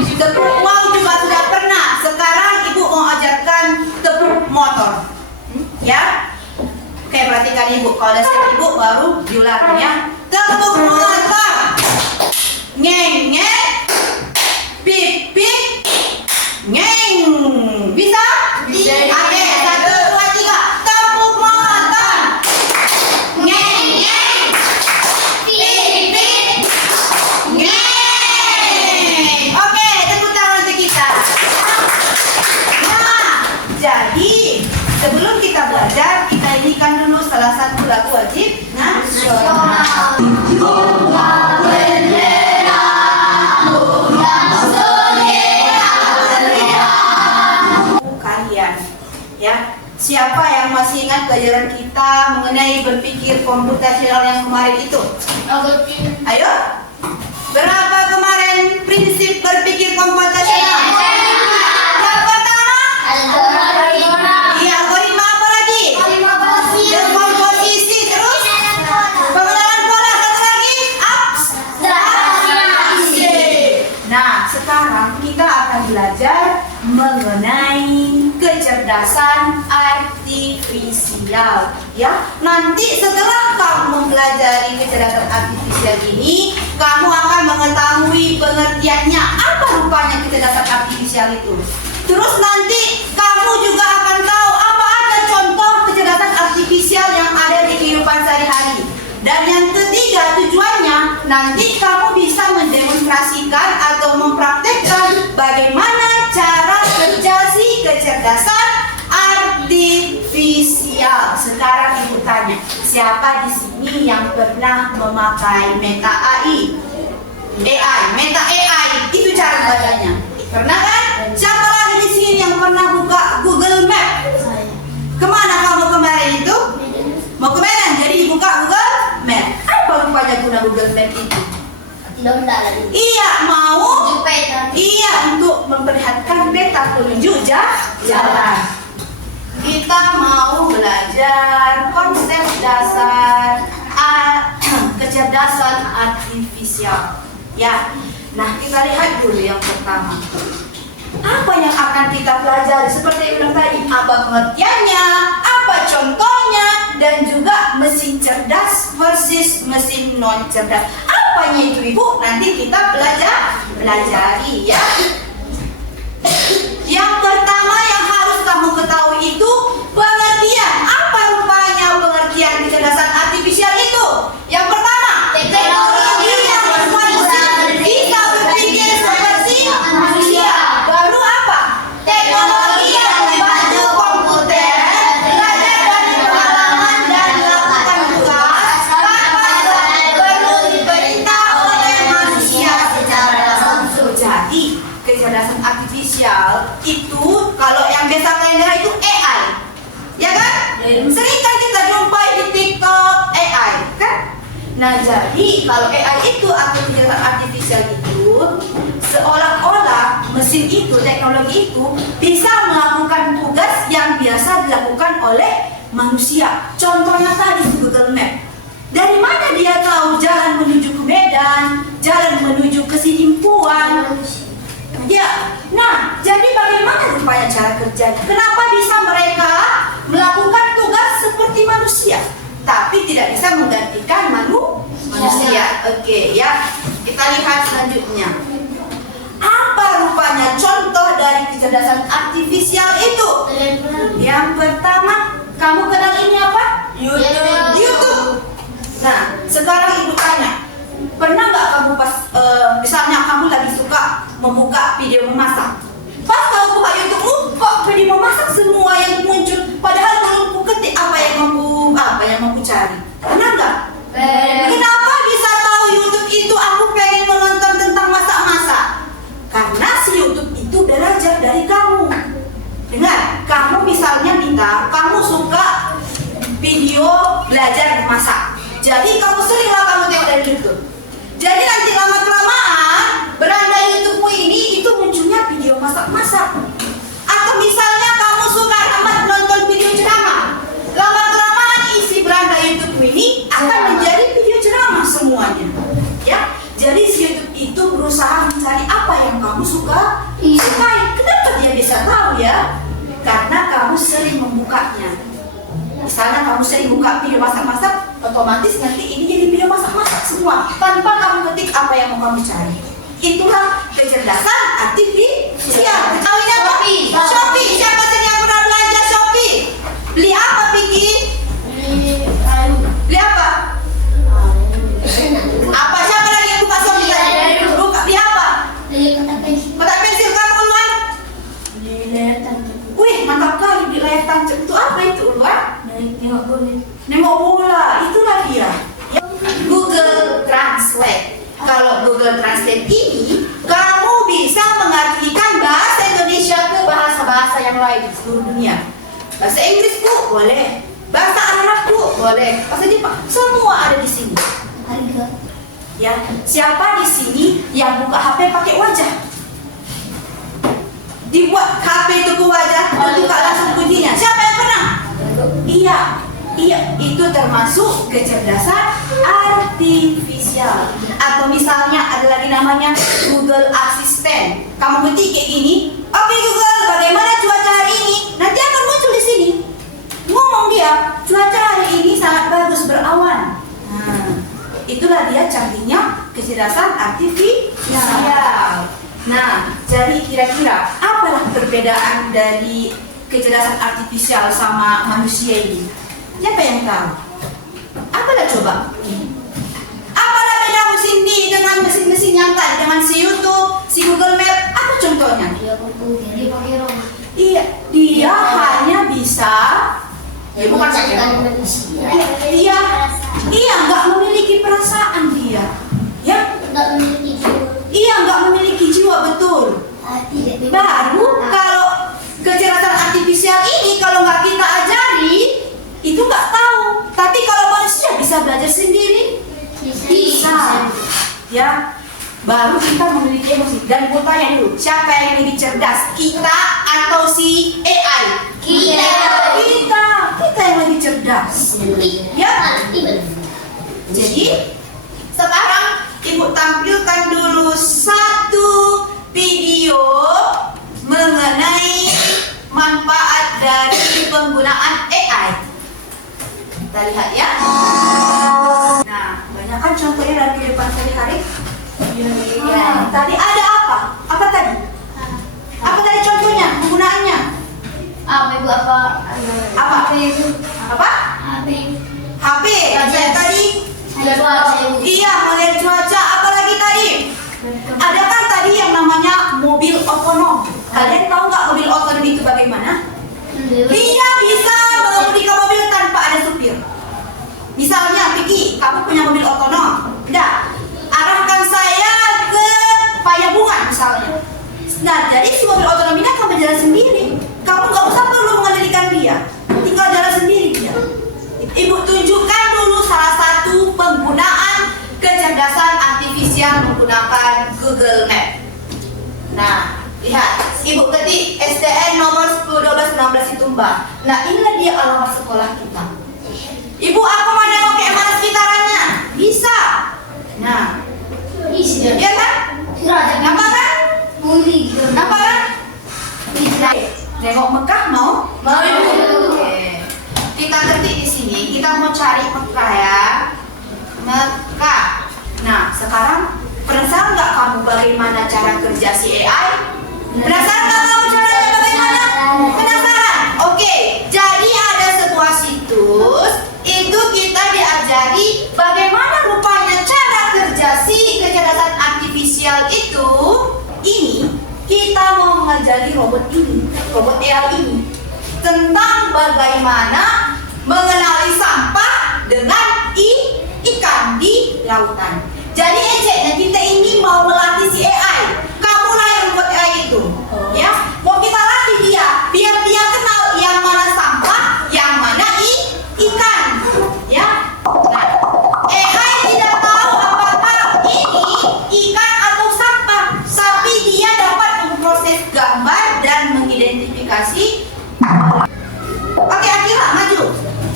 Tepuk wow juga sudah pernah. Sekarang ibu mau ajarkan tepuk motor. Ya. Oke, perhatikan ibu. Kalau ada step ibu baru diulang ya. Tepuk motor. Ngeng ngeng. Pip pip. Ngeng. Bisa? Bisa. Oke, 1, 2, 3. Tepuk motor. Ngeng ngeng. Pip pip. Ngeng. Oke, tepuk tangan untuk kita. Nah, jadi sebelum kita belajar, kita nyanyikan dulu salah satu lagu wajib nasional. Kalian, ya, siapa yang masih ingat pelajaran kita mengenai berpikir komputasional yang kemarin itu? Ayo, berapa kemarin prinsip berpikir komputasional? Yang pertama, iya, algoritma apa lagi? Dekomposisi, terus pengenalan pola, satu lagi abstraksi. Nah, sekarang kita akan belajar mengenai kecerdasan artifisial. Ya, nanti setelah kamu mempelajari kecerdasan artifisial ini, kamu akan mengetahui pengertiannya. Apa rupanya kecerdasan artifisial itu? Terus nanti kamu juga akan tahu apa ada contoh kecerdasan artifisial yang ada di kehidupan sehari-hari. Dan yang ketiga, tujuannya nanti kamu bisa mendemonstrasikan atau mempraktekkan bagaimana cara kerja si kecerdasan artifisial. Sekarang ibu tanya, siapa di sini yang pernah memakai Meta AI? Meta AI, itu cara bacanya. Pernah kan? Siapa lagi di sini yang pernah buka Google Map? Kemana kamu kemarin itu? Mau ke Medan, jadi buka Google Map. Apa rupanya guna Google Map itu? Iya, mau? Iya, untuk memperlihatkan peta penunjuk jalan. Kita mau belajar konsep dasar kecerdasan artifisial. Ya, nah kita lihat dulu yang pertama. Apa yang akan kita pelajari? Seperti yang bilang tadi, apa pengertiannya, apa contohnya, dan juga mesin cerdas versus mesin non cerdas. Apanya itu ibu? Nanti kita pelajari ya. Yang pertama yang harus kamu ketahui itu pengertian. Apa rupanya pengertian kecerdasan artifisial itu? Yang pertama, teknologi yang bisa berpikir seperti manusia. Baru apa? Teknologi yang membantu komputer belajar dari pengalaman dan melakukan tugas tanpa perlu diperintah oleh manusia secara langsung. Jadi kecerdasan artifisial itu kalau yang biasa kalian dengar itu AI, ya kan? Sering kan kita jumpai di TikTok AI, kan? Nah, jadi kalau AI itu atau kecerdasan artifisial itu seolah-olah mesin itu, teknologi itu bisa melakukan tugas yang biasa dilakukan oleh manusia. Contohnya tadi di Google Map. Dari mana dia tahu jalan menuju ke Medan, jalan menuju ke Sidimpuan? Ya, nah, jadi bagaimana rupanya cara kerjanya? Kenapa bisa mereka melakukan tugas seperti manusia, tapi tidak bisa menggantikan manusia? Oke, ya, kita lihat selanjutnya. Apa rupanya contoh dari kecerdasan artifisial itu? Yang pertama, kamu kenal ini apa? YouTube. Nah, sekarang ibu tanya, pernah nggak kamu pas misalnya kamu lagi suka membuka video memasak, pas kamu buka YouTube, kok video memasak semua yang muncul, padahal belum ku ketik apa yang mau ku cari. Pernah nggak? Kenapa bisa tahu YouTube itu aku pengen menonton tentang masak-masak? Karena si YouTube itu belajar dari kamu. Dengar, kamu misalnya kamu suka video belajar memasak, jadi kamu seringlah kamu tengok dari YouTube. Jadi nanti lama-kelamaan beranda YouTubemu ini itu munculnya video masak-masak. Atau misalnya kamu suka amat nonton video ceramah, lama-kelamaan isi beranda YouTubemu ini akan menjadi video ceramah semuanya. Ya, jadi si YouTube itu berusaha mencari apa yang kamu sukai. Kenapa dia bisa tahu ya? Karena kamu sering membukanya. Misalnya kamu sering buka video masak-masak, otomatis nanti ini jadi video masak-masak semua tanpa kamu ketik apa yang mau kamu cari. Itulah kecerdasan artifisial. Ketahuinya apa? Shopee. Siapa sini yang pernah belanja Shopee? Beli apa, Piki? Beli apa? Apa? Siapa lagi yang buka Shopee tadi? Beli apa? Kotak pensil kamu Ulwan? Wih, mantap kali di layar tancap. Itu apa itu Ulwan? Nengok bola. Itulah dia. Google Translate. Kalau Google Translate ini, kamu bisa mengartikan bahasa Indonesia ke bahasa-bahasa yang lain di seluruh dunia. Bahasa Inggris Bu, boleh. Bahasa Arab Bu, boleh. Bahasa Jepang, semua ada di sini. Ya, siapa di sini yang buka HP pakai wajah? Dibuat HP itu ke wajah, buka langsung kuncinya. Siapa yang pernah? Iya, itu termasuk kecerdasan artifisial. Atau misalnya ada lagi namanya Google Assistant. Kamu ketik kayak gini, oke Google, bagaimana cuaca hari ini? Nanti akan muncul di sini. Ngomong dia, cuaca hari ini sangat bagus berawan. Nah, itulah dia canggihnya kecerdasan artifisial. Nah, jadi kira-kira apalah perbedaan dari kecerdasan artifisial sama manusia ini? Siapa yang tahu? Apalah coba? Apalah beda mesin D dengan mesin-mesin yang tadi, dengan si YouTube, si Google Map? Apa contohnya? Iya, dia hanya bisa. Bukan saja. Iya, nggak memiliki perasaan dia. Ya? Iya, nggak memiliki jiwa, betul. Baru kalau kecerdasan artifisial ini kalau nggak kita ajari, itu nggak tahu. Tapi kalau manusia bisa belajar sendiri, bisa. Ya, baru kita memiliki emosi. Dan gue tanya dulu, siapa yang lebih cerdas? Kita atau si AI? Kita yang lebih cerdas. Ya. Jadi sekarang Ibu tampilkan dulu satu video mengenai manfaat dari penggunaan AI. Kita lihat ya. Nah, banyak kan contohnya dalam kehidupan sehari-hari. Tadi ada apa? Apa tadi? Apa tadi contohnya? Penggunaannya? Ibu apa? Apa? Apa? HP. Yang tadi? Iya, melihat cuaca. Apa lagi tadi? Ada kan tadi yang namanya mobil otonom. Kalian tahu nggak mobil otonom itu bagaimana? Dia bisa mengemudikan mobil tanpa ada supir. Misalnya, Piki, kamu punya mobil otonom. Arahkan saya ke Payabungan misalnya. Nah, jadi si mobil otonom ini akan berjalan sendiri. Kamu nggak usah perlu mengendalikan dia, tinggal jalan sendiri dia. Ibu tunjukkan dulu salah satu penggunaan kecerdasan artifisial menggunakan Google Map. Nah, lihat, Ibu ketik SDN nomor 10 12 16 itu Mbak. Nah, inilah dia alamat sekolah kita. Ibu, aku mau nengok kayak mana sekitarannya? Bisa. Nah, ya kan? Nampak kan? Nampak kan? Nengok Mekah mau? Mau. Oke. Kita ketik di sini. Kita mau cari Mekah ya. Mekah. Nah, sekarang penasaran nggak kamu bagaimana cara kerja si AI? Penasaran nggak kamu caranya bagaimana? Penasaran? Oke. Jadi ada sebuah situs. Itu kita diajari bagaimana rupanya cara kerja si kecerdasan artifisial itu. Ini kita mau mengajari robot ini, robot AI ini, tentang bagaimana mengenali sampah dengan ikan di lautan. Jadi ejeknya kita ini mau melatih si AI. Kamulah yang buat AI itu, ya. Mau kita latih dia, biar dia kenal yang mana sampah, yang mana ikan, ya. Nah, AI tidak tahu apakah ini ikan atau sampah, tapi dia dapat memproses gambar dan mengidentifikasi. Oke, Akila, maju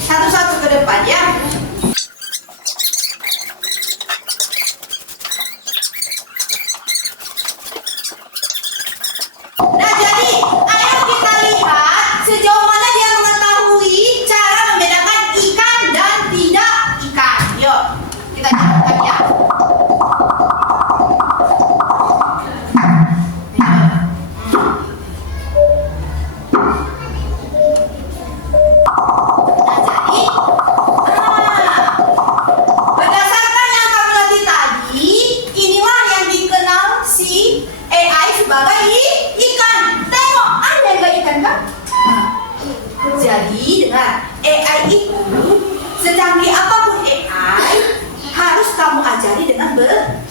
satu-satu ke depan ya. sebagai ikan. Tengok, ada yang gak ikan kan? Nah, jadi dengan AI itu, secanggih apapun AI, harus kamu ajari dengan benar.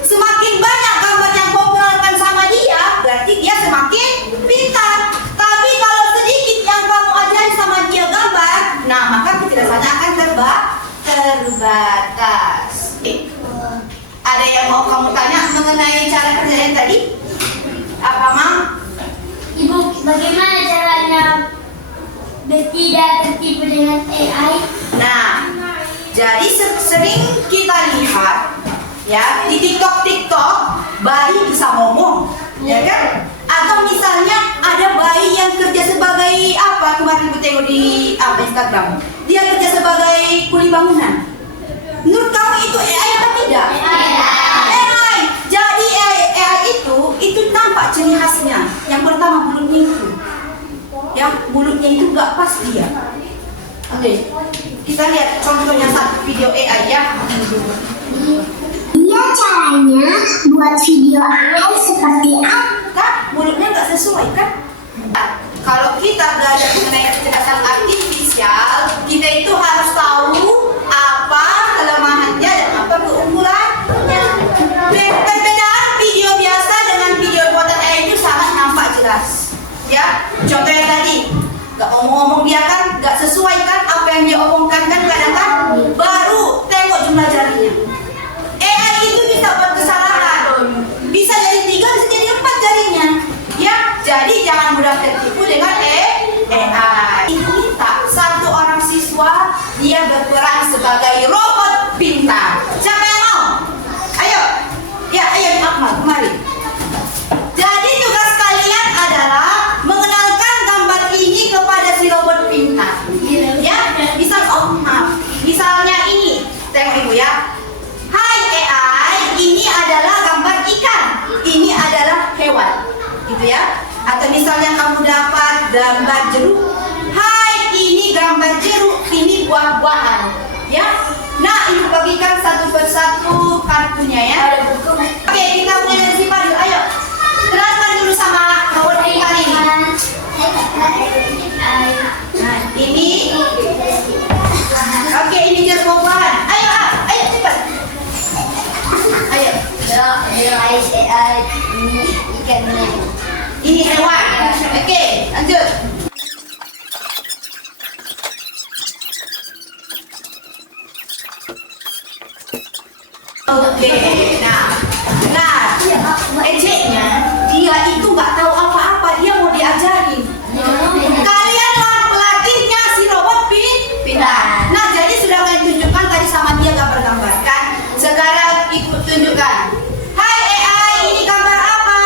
Semakin banyak gambar yang kau kenalkan sama dia, berarti dia semakin pintar. Tapi kalau sedikit yang kamu ajari sama dia gambar, nah maka kecerdasannya akan terbatas. Ada yang mau kamu tanya mengenai cara kerja yang tadi? Apa, Mam? Ibu, bagaimana caranya tidak tertipu dengan AI? Nah, jadi sering kita lihat ya di TikTok bayi bisa ngomong, ya kan? Atau misalnya ada bayi yang kerja sebagai apa, kemarin aku tengok di Instagram, dia kerja sebagai kuli bangunan. Menurut kamu itu AI atau tidak? AI. Jadi AI itu nampak ciri khasnya. Yang pertama mulutnya itu, nggak pas dia. Oke, kita lihat contohnya satu video AI ya. Dia caranya buat video AI seperti apa? Mulutnya nggak sesuai kan? Kalau kita belajar mengenai kecerdasan artifisial, kita itu harus tahu apa kelemahannya dan apa keunggulannya. Perbedaan video biasa dengan video buatan AI itu sangat nampak jelas. Ya, contoh yang tadi, nggak ngomong-ngomong dia kan, nggak sesuai kan apa yang dia omongkan kan kadang kan, baru tengok jumlah jarinya. AI itu bisa buat kesalahan, bisa jadi 3, bisa jadi 4 jarinya. Ya, jadi jangan mudah tertipu dengan AI. Ini minta satu orang siswa dia berperan sebagai robot pintar. Siapa yang mau? Ayo, ya ayo Akmal, kemari. Jadi tugas kalian adalah mengenalkan gambar ini kepada si robot pintar. Ya, misalnya ini, tengok ibu ya. Hai AI, ini adalah gambar ikan, ini adalah hewan, gitu ya. Atau misalnya kamu dapat gambar jeruk, hai ini gambar jeruk, ini buah-buahan, ya. Nah, ibu bagikan satu persatu kartunya ya. Oke, kita mulai dari si Fadil, ayo. Kenalkan dulu sama robot ikan ini. Nah, ini. Oke, ini jeruk buah-buahan. Ayo, ayo cepat. Ayo. AI ini ikannya. Ini hewan. Oke, lanjut. Oke, nah, ejeknya dia itu nggak tahu apa-apa, dia mau diajarin. Kalianlah pelatihnya si robot pintar. Nah, jadi sudah kalian tunjukkan tadi sama dia gambar-gambar kan? Sekarang ikut tunjukkan. Hai AI, ini gambar apa?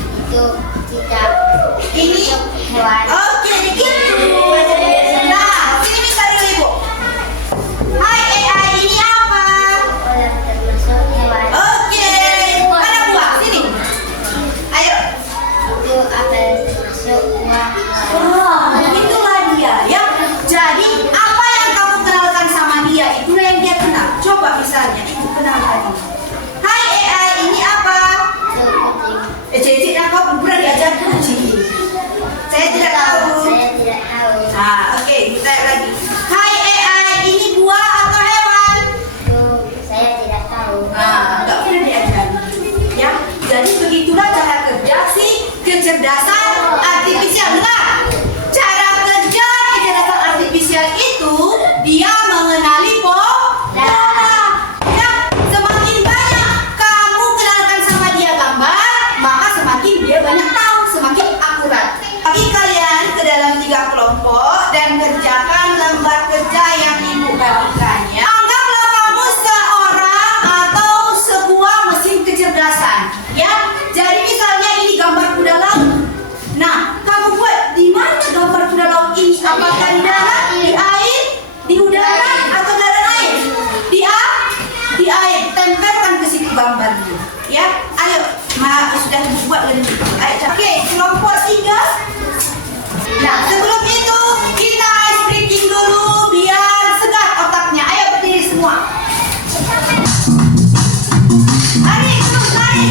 Itu kita. Ini Hewan. oke, begitu. Nah, sini minta dulu ibu. Hai AI, ini apa? Orang termasuk hewan. Oke, mana buah? Sini. Ayo. Itu akan termasuk buah. Oh, itulah dia ya. Jadi apa yang kamu kenalkan sama dia, itulah yang dia kenal. Coba misalnya, ibu kenalkan. Hai AI, ini apa? Itu kucing. Cicik yang kau pernah diajar kucing. Saya tidak tahu. Saya tidak tahu. Nah, oke, kita lagi. Hai AI, ini buah atau hewan? Itu saya tidak tahu. Nah, nggak pernah diajar. Ya, jadi begitulah cara kerja si kecerdasan artifisial. Nah, cara kerja kecerdasan artifisial itu dia mengenali pola. Ya, semakin banyak kamu kenalkan sama dia gambar, maka semakin dia banyak tahu, semakin akurat. Bagi kalian ke dalam 3 kelompok dan kerjakan lembar kerja yang ibu bagikan ya. Anggaplah kamu seorang atau sebuah mesin kecerdasan ya. Jadi misalnya ini gambar kuda laut. Nah, kamu buat di mana gambar kuda laut ini? Apakah di darat, di air, di udara, atau dalam air? Di air. Tempelkan ke situ gambarnya. Ya, ayo. Sudah buat lagi. Ayo. Oke, kelompok 3. Nah, sebelum itu kita ice breaking dulu biar segar otaknya. Ayo berdiri semua. Lari, terus lari.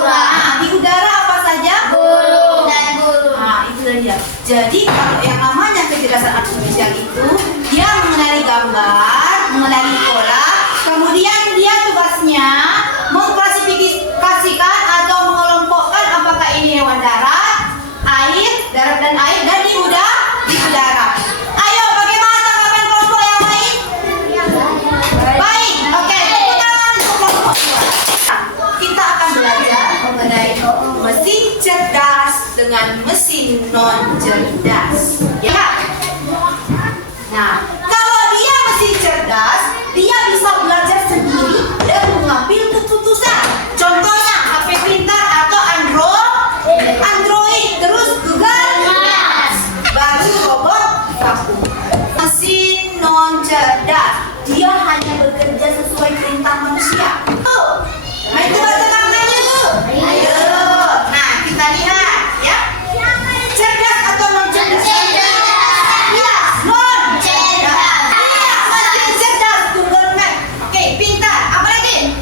Nah, di udara apa saja? Nah, itu dia. Jadi kalau yang namanya kecerdasan artifisial itu dia mengenali gambar, mengenali pola, kemudian dia tugasnya mengklasifikasikan atau mengelompokkan apakah ini hewan darat, darat dan air, dan di udara. Ayo, bagaimana tanggapan kelompok yang lain? Baik, oke, tepuk tangan untuk kelompok dua. Kita akan belajar mengenai mesin cerdas dengan mesin non cerdas. Ya. Nah, kalau dia mesin cerdas, dia bisa belajar sendiri dan mengambil keputusan. Contohnya HP pintar atau Android, terus Google Maps, baru robot vakum. Mesin non cerdas, dia hanya bekerja sesuai perintah manusia. Tuh, nah itu baca tangannya tuh. Ayo. Nah, kita lihat ya. Cerdas atau non cerdas? Iya, non cerdas. Iya, mesin cerdas, Google Maps. Oke, pintar. Apa lagi?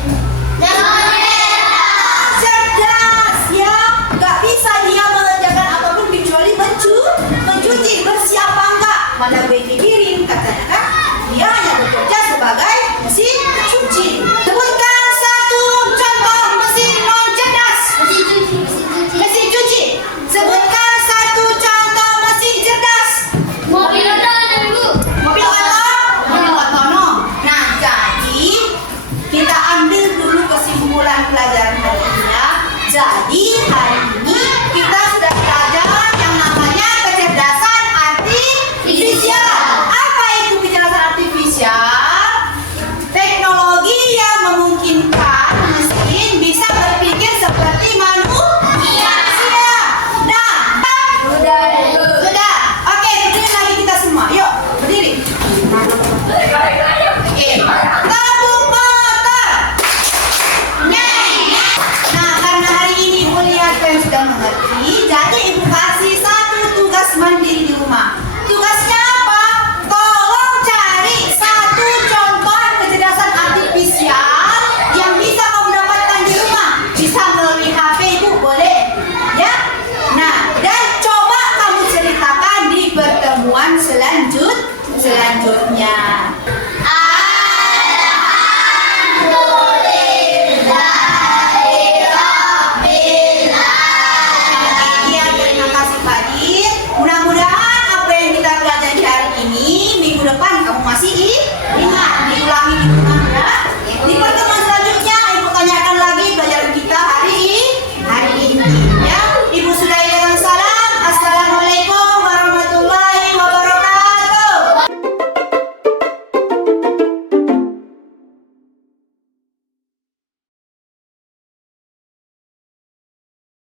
Cerdas ya, nggak bisa dia mengerjakan apapun kecuali mencuci, bersih apa enggak, mana gue pikirin katanya kan, dia hanya bekerja sebagai mesin cuci. Sebutkan satu contoh mesin non cerdas. Mesin cuci. Sebutkan satu contoh mesin cerdas. Mobil otonom. Nah, jadi kita ambil dulu kesimpulan pelajaran